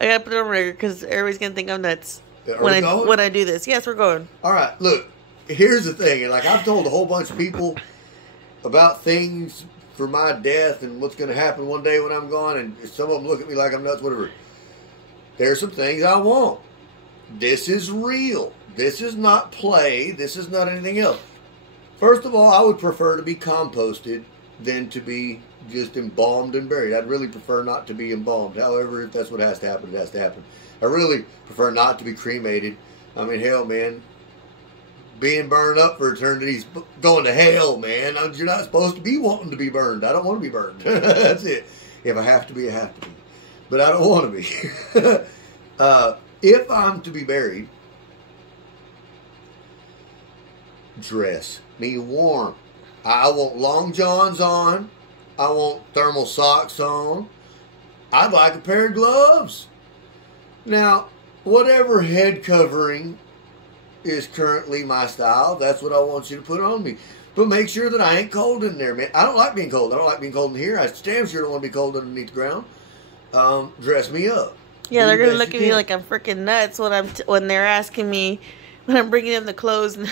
I gotta put it on record because everybody's gonna think I'm nuts Are we going? when I do this. Yes, we're going. All right, look, here's the thing. And like I've told a whole bunch of people about things for my death and what's going to happen one day when I'm gone, and some of them look at me like I'm nuts, whatever. There's some things I want. This is real. This is not play. This is not anything else. First of all, I would prefer to be composted than to be just embalmed and buried. I'd really prefer not to be embalmed. However, if that's what has to happen, it has to happen. I really prefer not to be cremated. I mean, hell, man. Being burned up for eternity's going to hell, man. You're not supposed to be wanting to be burned. I don't want to be burned. That's it. If I have to be, I have to be. But I don't want to be. If I'm to be buried, dress me warm. I want long johns on. I want thermal socks on. I'd like a pair of gloves. Now, whatever head covering is currently my style, that's what I want you to put on me. But make sure that I ain't cold in there, man. I don't like being cold. I don't like being cold in here. I damn sure don't want to be cold underneath the ground. Dress me up. Yeah, they're gonna look at me like I'm freaking nuts when they're asking me, when I'm bringing them the clothes, and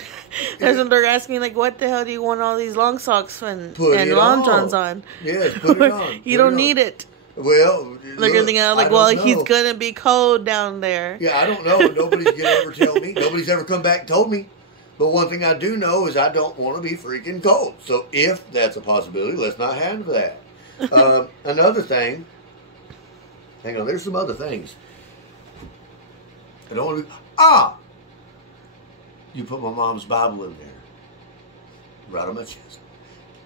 they're asking me like, "What the hell do you want all these long socks and long johns on?" Yes, put it on. You don't need it. Well, they're gonna think like, well, he's gonna be cold down there. Yeah, I don't know. Nobody's gonna ever tell me. Nobody's ever come back and told me. But one thing I do know is I don't want to be freaking cold. So if that's a possibility, let's not handle that. Another thing. Hang on, there's some other things. I don't want to be... You put my mom's Bible in there. Right on my chest.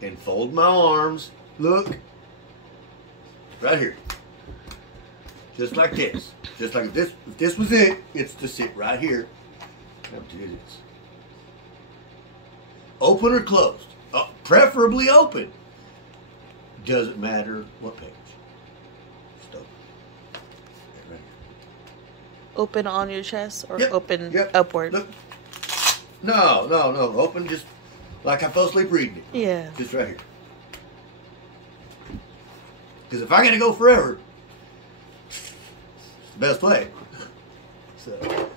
And fold my arms. Look. Right here. Just like this. Just like this. If this was it, it's to sit right here. Now do this. Open or closed? Preferably open. Doesn't matter what page. Just open. Right here. Open on your chest or open Yep. upward? Look. No. Open just like I fell asleep reading it. Yeah. Just right here. Because if I got to go forever, it's the best play. So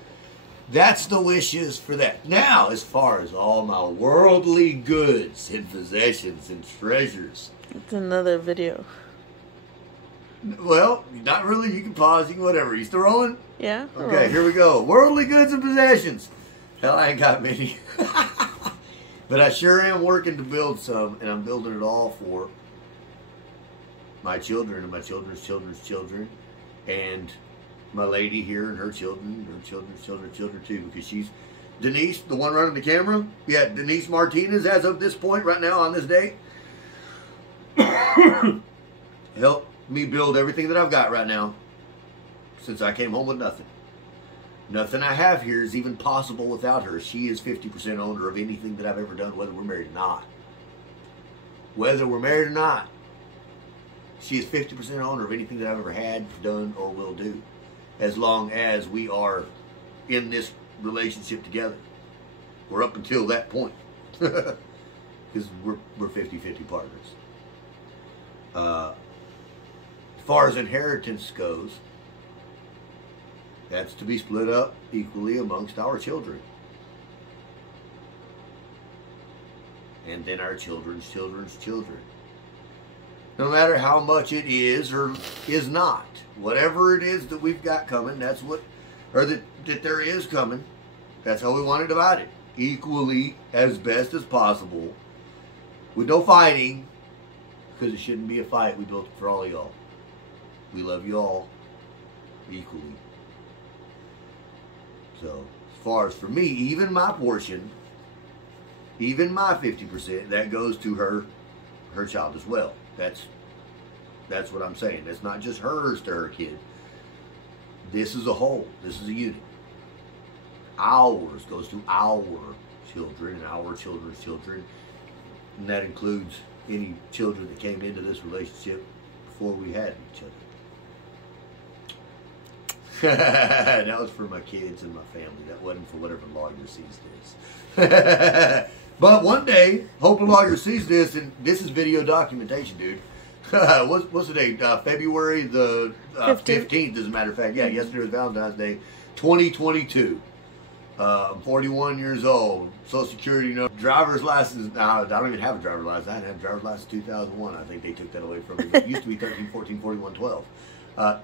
that's the wishes for that. Now, as far as all my worldly goods and possessions and treasures. It's another video. Well, not really. You can pause. You can whatever. You still rolling? Yeah. Okay, here we go. Worldly goods and possessions. Hell, I ain't got many. But I sure am working to build some, and I'm building it all for my children and my children's children's children, and my lady here and her children, her children's children too, because she's Denise, the one running the camera. Yeah, Denise Martinez, as of this point, right now on this day, helped me build everything that I've got right now since I came home with nothing. Nothing I have here is even possible without her. She is 50% owner of anything that I've ever done, whether we're married or not. Whether we're married or not. She is 50% owner of anything that I've ever had, done, or will do. As long as we are in this relationship together. We're up until that point. Because we're 50-50 partners. As far as inheritance goes, that's to be split up equally amongst our children. And then our children's children's children. No matter how much it is or is not. Whatever it is that we've got coming, that's what, or that there is coming, that's how we want to divide it. Equally, as best as possible. With no fighting, because it shouldn't be a fight. We built it for all y'all. We love you all equally. So, as far as for me, even my portion, even my 50%, that goes to her child as well. That's what I'm saying. It's not just hers to her kid. This is a whole. This is a unit. Ours goes to our children and our children's children. And that includes any children that came into this relationship before we had each other. That was for my kids and my family. That wasn't for whatever lawyer sees this. But one day, hope a lawyer sees this, and this is video documentation, dude. What's the date? February the 15th, as a matter of fact. Yeah, yesterday was Valentine's Day, 2022. I'm 41 years old. Social Security number, driver's license. Now I don't even have a driver's license. I had a driver's license 2001. I think they took that away from me. It used to be 13, 14, 41, 12.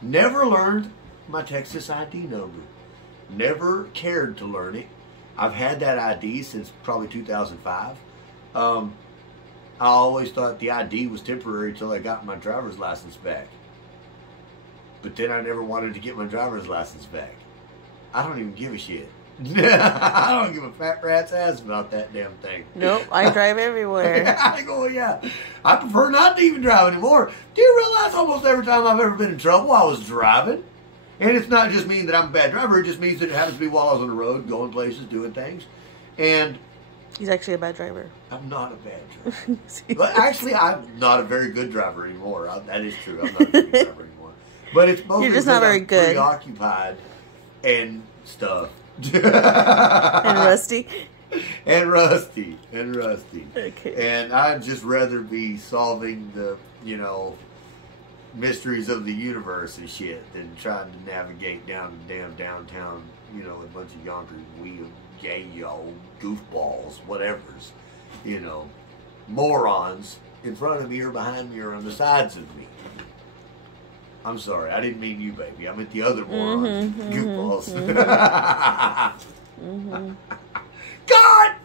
Never learned my Texas ID number. Never cared to learn it. I've had that ID since probably 2005. I always thought the ID was temporary until I got my driver's license back. But then I never wanted to get my driver's license back. I don't even give a shit. I don't give a fat rat's ass about that damn thing. Nope, I drive everywhere. I go, yeah. I prefer not to even drive anymore. Do you realize almost every time I've ever been in trouble, I was driving? And it's not just mean that I'm a bad driver. It just means that it happens to be while I was on the road, going places, doing things. And he's actually a bad driver. I'm not a bad driver. But actually, I'm not a very good driver anymore. That is true. I'm not a good driver anymore. But it's mostly you're just not very good. Preoccupied and stuff. And rusty. And rusty. Okay. And I'd just rather be solving the, mysteries of the universe and shit than trying to navigate down the damn downtown, with a bunch of Yonkers, gay, goofballs, whatevers, morons in front of me or behind me or on the sides of me. I'm sorry, I didn't mean you, baby. I meant the other morons, goofballs. God